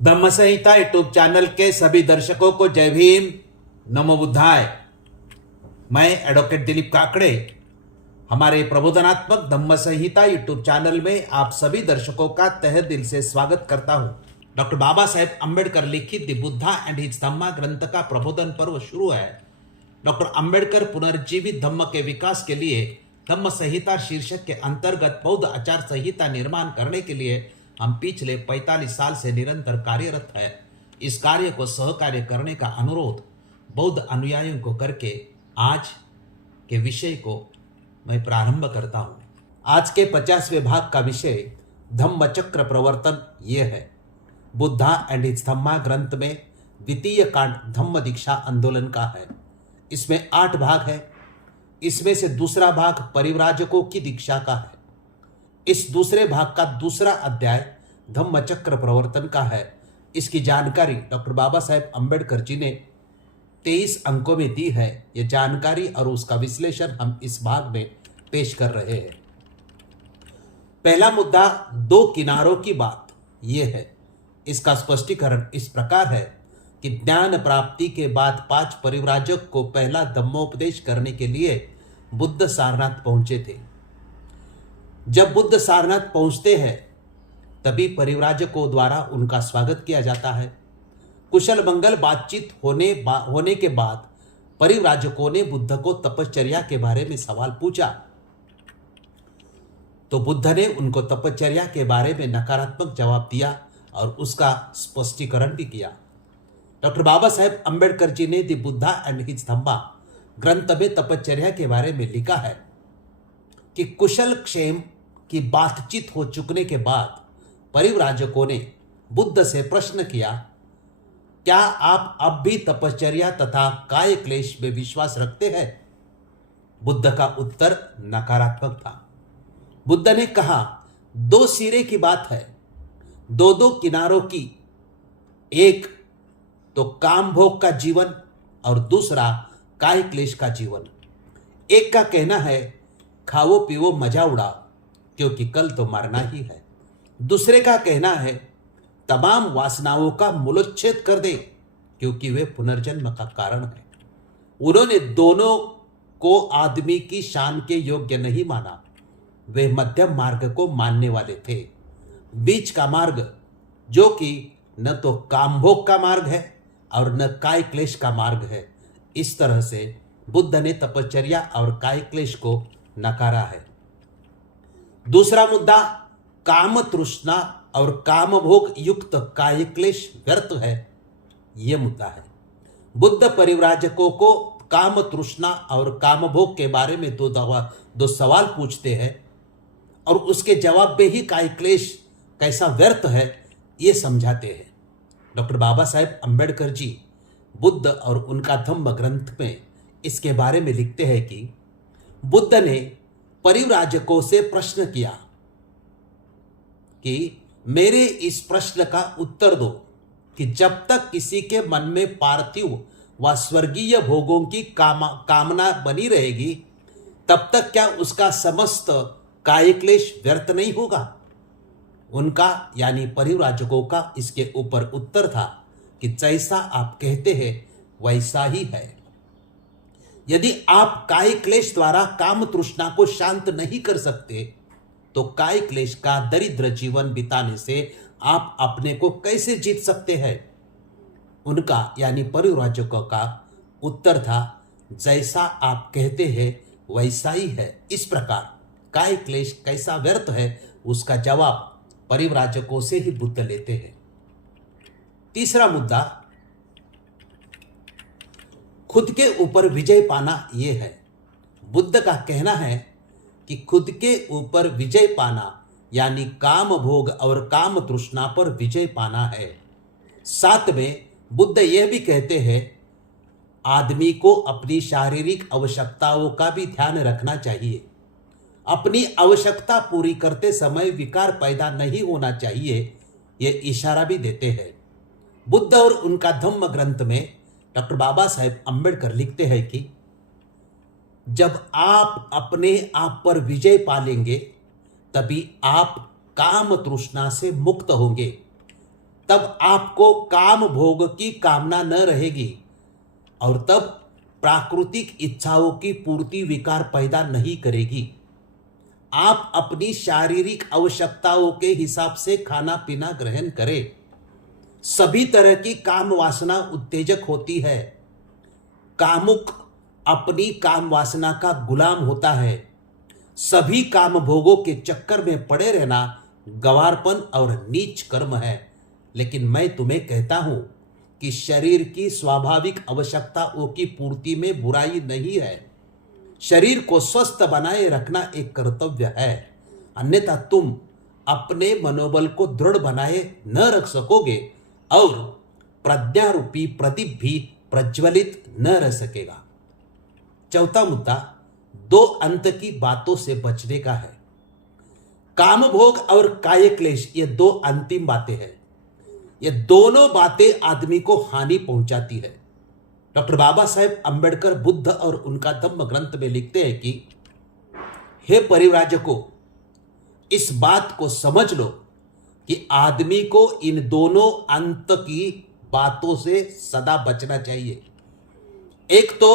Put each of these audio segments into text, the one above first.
धम्म संहिता YouTube channel के सभी दर्शकों को जय भीम, नमो बुद्धाय। मैं एडवोकेट दिलीप काकड़े हमारे प्रबोधनात्मक धम्म संहिता यूट्यूब चैनल में आप सभी दर्शकों का तहे दिल से स्वागत करता हूं। डॉक्टर बाबा साहेब अम्बेडकर लिखित द बुद्धा एंड हिज धम्मा ग्रंथ का प्रबोधन पर्व शुरू है। डॉक्टर अम्बेडकर पुनर्जीवित धम्म के विकास के लिए धम्म संहिता शीर्षक के अंतर्गत बौद्ध आचार संहिता निर्माण करने के लिए हम पिछले 45 साल से निरंतर कार्यरत है। इस कार्य को सहकार्य करने का अनुरोध बौद्ध अनुयायियों को करके आज के विषय को मैं प्रारंभ करता हूं। आज के 50वें भाग का विषय धम्म चक्र प्रवर्तन ये है। बुद्धा एंड हिज धम्मा ग्रंथ में द्वितीय कांड धम्म दीक्षा आंदोलन का है। इसमें 8 भाग है। इसमें से दूसरा भाग परिव्राजकों की दीक्षा का है। इस दूसरे भाग का दूसरा अध्याय धम्म चक्र प्रवर्तन का है। इसकी जानकारी डॉक्टर बाबा साहेब अम्बेडकर जी ने 23 अंकों में दी है। यह जानकारी और उसका विश्लेषण हम इस भाग में पेश कर रहे हैं। पहला मुद्दा 2 किनारों की बात यह है। इसका स्पष्टीकरण इस प्रकार है कि ज्ञान प्राप्ति के बाद 5 परिव्राजक को पहला धम्मोपदेश करने के लिए बुद्ध सारनाथ पहुंचे थे। जब बुद्ध सारनाथ पहुंचते हैं तभी परिव्राजकों द्वारा उनका स्वागत किया जाता है। कुशल मंगल बातचीत होने के बाद परिव्राजकों ने बुद्ध को तपश्चर्या के बारे में सवाल पूछा तो बुद्ध ने उनको तपश्चर्या के बारे में नकारात्मक जवाब दिया और उसका स्पष्टीकरण भी किया। डॉक्टर बाबा साहेब अम्बेडकर जी ने द बुद्धा एंड हिज धम्मा ग्रंथ में तपश्चर्या के बारे में लिखा है कि कुशल क्षेम की बातचीत हो चुकने के बाद परिव्राजकों ने बुद्ध से प्रश्न किया, क्या आप अब भी तपश्चर्या तथा काय क्लेश में विश्वास रखते हैं? बुद्ध का उत्तर नकारात्मक था। बुद्ध ने कहा, 2 सिरे की बात है, 2 किनारों की। एक तो काम भोग का जीवन और दूसरा काय क्लेश का जीवन। एक का कहना है खाओ पीओ मजा उड़ाओ क्योंकि कल तो मरना ही है। दूसरे का कहना है तमाम वासनाओं का मूलोच्छेद कर दे क्योंकि वे पुनर्जन्म का कारण है। उन्होंने दोनों को आदमी की शान के योग्य नहीं माना। वे मध्यम मार्ग को मानने वाले थे। बीच का मार्ग जो कि न तो कामभोग का मार्ग है और न काय क्लेश का मार्ग है। इस तरह से बुद्ध ने तपश्चर्या और काय क्लेश को नकारा है। दूसरा मुद्दा काम तृष्णा और काम भोग युक्त काय क्लेश व्यर्थ है, यह मुद्दा है। बुद्ध परिव्राजकों को काम तृष्णा और काम भोग के बारे में दो सवाल पूछते हैं और उसके जवाब में ही काय क्लेश कैसा व्यर्थ है ये समझाते हैं। डॉक्टर बाबा साहेब अम्बेडकर जी बुद्ध और उनका धम्म ग्रंथ में इसके बारे में लिखते हैं कि बुद्ध ने परिव्राजकों से प्रश्न किया कि मेरे इस प्रश्न का उत्तर दो कि जब तक किसी के मन में पार्थिव व स्वर्गीय भोगों की कामना बनी रहेगी तब तक क्या उसका समस्त काय क्लेश व्यर्थ नहीं होगा? उनका यानी परिव्राजकों का इसके ऊपर उत्तर था कि जैसा आप कहते हैं वैसा ही है। यदि आप काय क्लेश द्वारा काम तृष्णा को शांत नहीं कर सकते तो काय क्लेश का दरिद्र जीवन बिताने से आप अपने को कैसे जीत सकते हैं? उनका यानी परिव्राजकों का उत्तर था जैसा आप कहते हैं वैसा ही है। इस प्रकार काय क्लेश कैसा व्यर्थ है उसका जवाब परिव्राजकों से ही बुद्ध लेते हैं। तीसरा मुद्दा खुद के ऊपर विजय पाना यह है। बुद्ध का कहना है कि खुद के ऊपर विजय पाना यानी काम भोग और काम तृष्णा पर विजय पाना है। साथ में बुद्ध यह भी कहते हैं आदमी को अपनी शारीरिक आवश्यकताओं का भी ध्यान रखना चाहिए। अपनी आवश्यकता पूरी करते समय विकार पैदा नहीं होना चाहिए, यह इशारा भी देते हैं। बुद्ध और उनका धम्म ग्रंथ में डॉक्टर बाबा साहेब अम्बेडकर लिखते हैं कि जब आप अपने आप पर विजय पालेंगे तभी आप काम तृष्णा से मुक्त होंगे। तब आपको काम भोग की कामना न रहेगी और तब प्राकृतिक इच्छाओं की पूर्ति विकार पैदा नहीं करेगी। आप अपनी शारीरिक आवश्यकताओं के हिसाब से खाना पीना ग्रहण करें। सभी तरह की काम वासना उत्तेजक होती है। कामुक अपनी काम वासना का गुलाम होता है। सभी काम भोगों के चक्कर में पड़े रहना गंवारपन और नीच कर्म है। लेकिन मैं तुम्हें कहता हूं कि शरीर की स्वाभाविक आवश्यकताओं की पूर्ति में बुराई नहीं है। शरीर को स्वस्थ बनाए रखना एक कर्तव्य है, अन्यथा तुम अपने मनोबल को दृढ़ बनाए न रख सकोगे और प्रज्ञारूपी प्रदीप भी प्रज्वलित न रह सकेगा। चौथा मुद्दा, दो अंत की बातों से बचने का है। काम भोग और काय क्लेश, ये दो अंतिम बातें हैं। ये दोनों बातें आदमी को हानि पहुंचाती है। डॉक्टर बाबा साहेब अंबेडकर बुद्ध और उनका धम्म ग्रंथ में लिखते हैं कि हे परिव्राजकों, इस बात को समझ लो कि आदमी को इन दोनों अंत की बातों से सदा बचना चाहिए। एक तो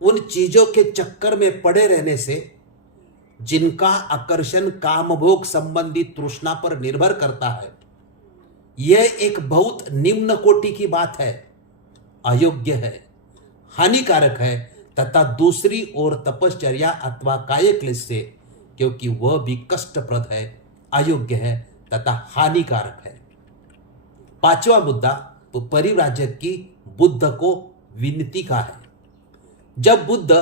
उन चीजों के चक्कर में पड़े रहने से जिनका आकर्षण कामभोग संबंधी तृष्णा पर निर्भर करता है। यह एक बहुत निम्न कोटि की बात है, अयोग्य है, हानिकारक है तथा दूसरी ओर तपश्चर्या अथवा काय क्लेश से, क्योंकि वह भी कष्टप्रद है, अयोग्य है तथा हानिकारक है। पांचवा मुद्दा तो परिव्राजक की बुद्ध को विनती का है। जब बुद्ध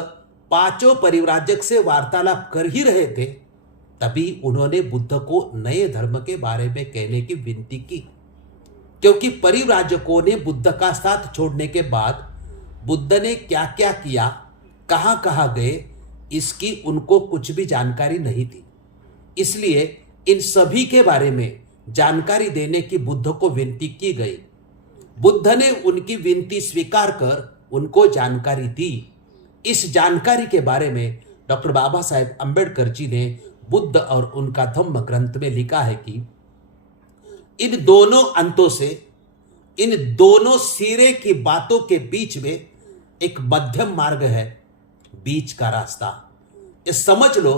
पांचों परिव्राजक से वार्तालाप कर ही रहे थे, तभी उन्होंने बुद्ध को नए धर्म के बारे में कहने की विनती की, क्योंकि परिव्राजकों ने बुद्ध का साथ छोड़ने के बाद बुद्ध ने क्या क्या किया, कहां कहां गए, इसकी उनको कुछ भी जानकारी नहीं थी। इसलिए इन सभी के बारे में जानकारी देने की बुद्ध को विनती की गई। बुद्ध ने उनकी विनती स्वीकार कर उनको जानकारी दी। इस जानकारी के बारे में डॉक्टर बाबा साहेब अंबेडकर जी ने बुद्ध और उनका धम्म ग्रंथ में लिखा है कि इन दोनों अंतों से, इन दोनों सिरे की बातों के बीच में एक मध्यम मार्ग है, बीच का रास्ता। ये समझ लो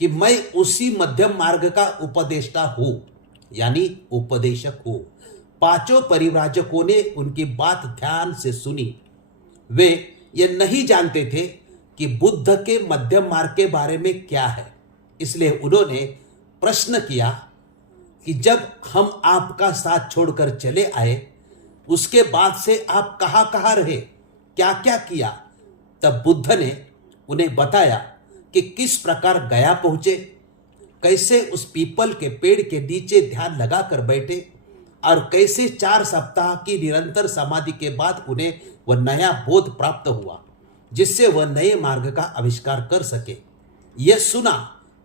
कि मैं उसी मध्यम मार्ग का उपदेष्टा हूं, यानी उपदेशक हूं। पांचों परिव्राजकों ने उनकी बात ध्यान से सुनी। वे ये नहीं जानते थे कि बुद्ध के मध्यम मार्ग के बारे में क्या है, इसलिए उन्होंने प्रश्न किया कि जब हम आपका साथ छोड़कर चले आए, उसके बाद से आप कहां कहां रहे, क्या क्या किया। तब बुद्ध ने उन्हें बताया कि किस प्रकार गया पहुंचे, कैसे उस पीपल के पेड़ के नीचे ध्यान लगाकर बैठे और कैसे 4 सप्ताह की निरंतर समाधि के बाद उन्हें वह नया बोध प्राप्त हुआ जिससे वह नए मार्ग का आविष्कार कर सके। यह सुना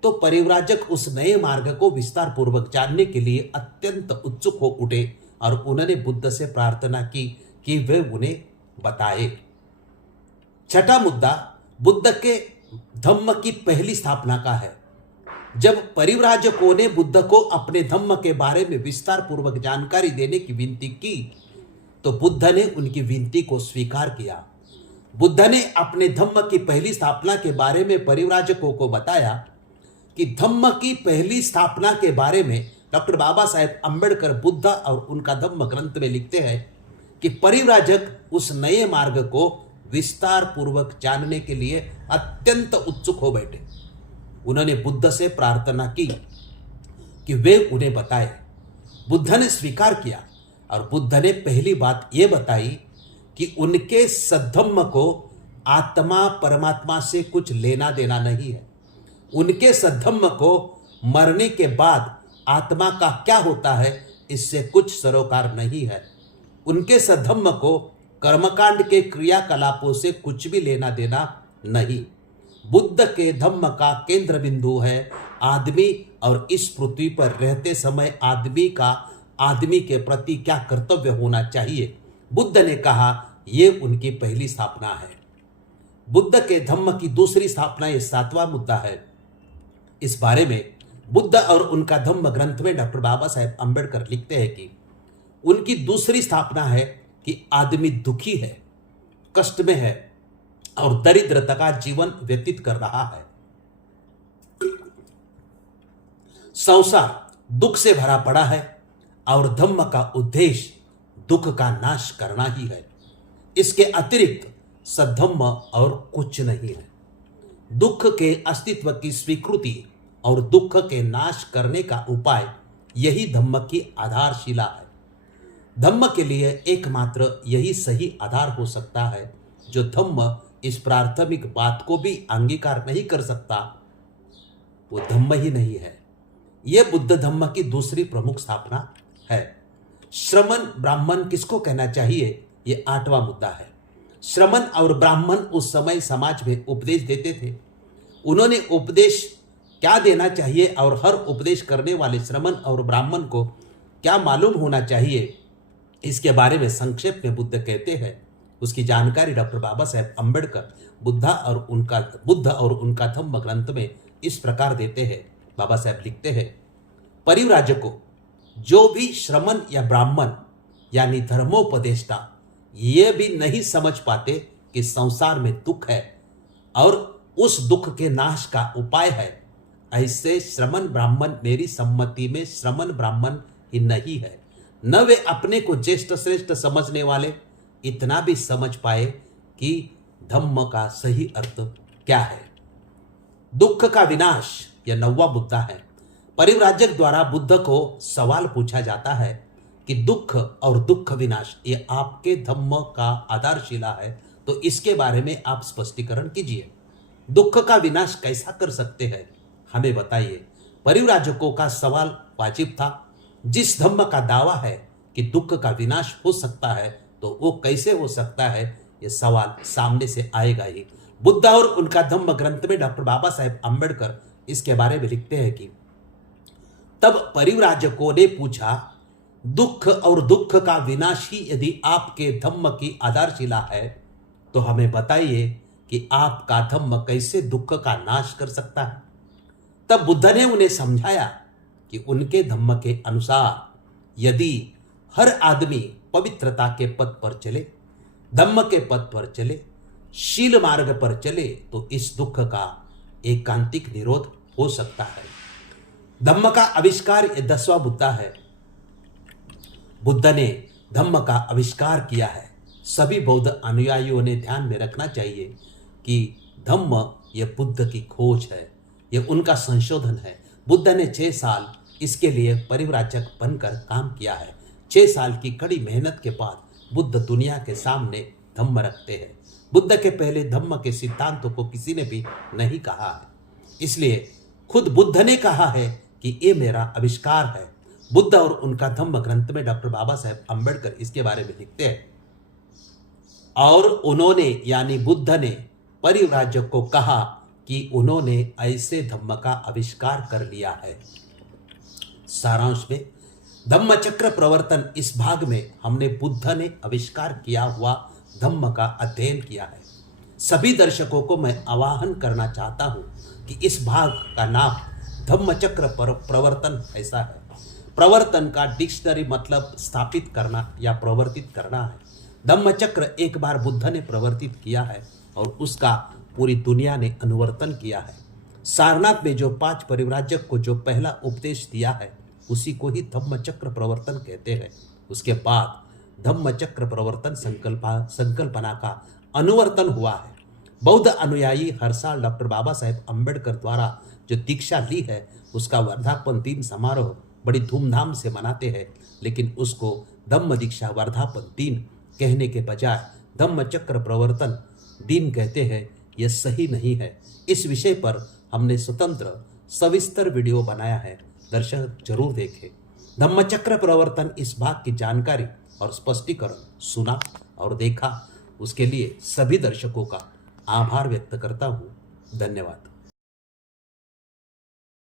तो परिव्राजक उस नए मार्ग को विस्तार पूर्वक जानने के लिए अत्यंत उत्सुक हो उठे और उन्होंने बुद्ध से प्रार्थना की कि वे उन्हें बताए। छठा मुद्दा बुद्ध के धम्म की पहली स्थापना का है। जब परिव्राजकों ने बुद्ध को अपने धम्म के बारे में विस्तार पूर्वक जानकारी देने की विनती की तो बुद्ध ने उनकी विनती को स्वीकार किया। बुद्ध ने अपने धम्म की पहली स्थापना के बारे में परिव्राजकों को बताया कि धम्म की पहली स्थापना के बारे में डॉक्टर बाबा साहेब अंबेडकर बुद्ध और उनका धम्म ग्रंथ में लिखते हैं कि परिव्राजक उस नए मार्ग को विस्तार पूर्वक जानने के लिए अत्यंत उत्सुक हो बैठे। उन्होंने बुद्ध से प्रार्थना की कि वे उन्हें बताए। बुद्ध ने स्वीकार किया और बुद्ध ने पहली बात यह बताई कि उनके सद्धम्म को आत्मा परमात्मा से कुछ लेना देना नहीं है। उनके सद्धम्म को मरने के बाद आत्मा का क्या होता है इससे कुछ सरोकार नहीं है। उनके सद्धम्म को कर्मकांड के क्रियाकलापों से कुछ भी लेना देना नहीं। बुद्ध के धम्म का केंद्र बिंदु है आदमी और इस पृथ्वी पर रहते समय आदमी का आदमी के प्रति क्या कर्तव्य होना चाहिए। बुद्ध ने कहा यह उनकी पहली स्थापना है। बुद्ध के धम्म की दूसरी स्थापना यह 7वां मुद्दा है। इस बारे में बुद्ध और उनका धम्म ग्रंथ में डॉक्टर बाबा साहेब अंबेडकर लिखते हैं कि उनकी दूसरी स्थापना है कि आदमी दुखी है, कष्ट में है और दरिद्रता का जीवन व्यतीत कर रहा है। संसार दुख से भरा पड़ा है और धम्म का उद्देश्य दुख का नाश करना ही है। इसके अतिरिक्त सद्धम्म और कुछ नहीं है। दुख के अस्तित्व की स्वीकृति और दुख के नाश करने का उपाय यही धम्म की आधारशिला है। धम्म के लिए एकमात्र यही सही आधार हो सकता है। जो धम्म इस प्राथमिक बात को भी अंगीकार नहीं कर सकता, वो धम्म ही नहीं है। यह बुद्ध धम्म की दूसरी प्रमुख स्थापना है। श्रमण ब्राह्मण किसको कहना चाहिए, यह 8वां मुद्दा है। श्रमण और ब्राह्मण उस समय समाज में उपदेश देते थे। उन्होंने उपदेश क्या देना चाहिए और हर उपदेश करने वाले श्रमण और ब्राह्मण को क्या मालूम होना चाहिए, इसके बारे में संक्षेप में बुद्ध कहते हैं। उसकी जानकारी डॉक्टर बाबा साहेब अम्बेडकर बुद्ध और उनका धम्म ग्रंथ में इस प्रकार देते हैं। बाबा साहेब लिखते हैं, परिव्राजकों, जो भी श्रमण या ब्राह्मण यानी धर्मोपदेष्टा ये भी नहीं समझ पाते कि संसार में दुख है और उस दुख के नाश का उपाय है, ऐसे श्रमण ब्राह्मण मेरी सम्मति में श्रमण ब्राह्मण ही नहीं है। न वे अपने को ज्येष्ठ श्रेष्ठ समझने वाले इतना भी समझ पाए कि धम्म का सही अर्थ क्या है। दुख का विनाश यह 9वां मुद्दा है। परिव्राजक द्वारा बुद्ध को सवाल पूछा जाता है कि दुख और दुख विनाश ये आपके धम्म का आधारशिला है, तो इसके बारे में आप स्पष्टीकरण कीजिए। दुख का विनाश कैसा कर सकते हैं, हमें बताइए। परिव्राजकों का सवाल वाजिब था। जिस धम्म का दावा है कि दुख का विनाश हो सकता है, तो वो कैसे हो सकता है, ये सवाल सामने से आएगा ही। बुद्ध और उनका धम्म ग्रंथ में डॉक्टर बाबा साहेब अम्बेडकर इसके बारे में लिखते हैं कि तब परिव्राजकों ने पूछा, दुख और दुख का विनाश ही यदि आपके धम्म की आधारशिला है, तो हमें बताइए कि आपका धम्म कैसे दुख का नाश कर सकता है। तब बुद्ध ने उन्हें समझाया कि उनके धम्म के अनुसार यदि हर आदमी पवित्रता के पथ पर चले, धम्म के पथ पर चले, शील मार्ग पर चले, तो इस दुख का एकांतिक निरोध हो सकता है। धम्म का आविष्कार ये 10वां मुद्दा है। बुद्ध ने धम्म का आविष्कार किया है। सभी बौद्ध अनुयायियों ने ध्यान में रखना चाहिए कि धम्म यह बुद्ध की खोज है, यह उनका संशोधन है। बुद्ध ने 6 साल इसके लिए परिव्राजक बनकर काम किया है। 6 साल की कड़ी मेहनत के बाद बुद्ध दुनिया के सामने धम्म रखते हैं। बुद्ध के पहले धम्म के सिद्धांतों को किसी ने भी नहीं कहा है, इसलिए खुद बुद्ध ने कहा है कि ये मेरा आविष्कार है। बुद्ध और उनका धम्म ग्रंथ में डॉक्टर बाबा साहेब अम्बेडकर इसके बारे में लिखते हैं, और उन्होंने यानी बुद्ध ने परिव्राजक को कहा कि उन्होंने ऐसे धम्म का आविष्कार कर लिया है। सारांश में धम्म चक्र प्रवर्तन इस भाग में हमने बुद्ध ने आविष्कार किया हुआ धम्म का अध्ययन किया है। सभी दर्शकों को मैं आह्वान करना चाहता हूं कि इस भाग का नाम धम्म चक्र प्रवर्तन ऐसा है। प्रवर्तन का डिक्शनरी मतलब स्थापित करना या प्रवर्तित करना है। धम्म चक्र एक बार बुद्ध ने प्रवर्तित किया है और उसका पूरी दुनिया ने अनुवर्तन किया है। सारनाथ में जो 5 परिव्राजक को जो पहला उपदेश दिया है, उसी को ही धम्म चक्र प्रवर्तन कहते हैं। उसके बाद धम्म चक्र प्रवर्तन संकल्पना का अनुवर्तन हुआ है। बौद्ध अनुयायी हर साल डॉक्टर बाबा साहेब अम्बेडकर द्वारा जो दीक्षा ली है, उसका वर्धापन दिन समारोह बड़ी धूमधाम से मनाते हैं, लेकिन उसको धम्म दीक्षा वर्धापन दिन कहने के बजाय धम्म चक्र प्रवर्तन दिन कहते हैं। यह सही नहीं है। इस विषय पर हमने स्वतंत्र सविस्तर वीडियो बनाया है, दर्शक जरूर देखें। धम्म चक्र प्रवर्तन इस भाग की जानकारी और स्पष्टीकरण सुना और देखा, उसके लिए सभी दर्शकों का आभार व्यक्त करता हूँ। धन्यवाद।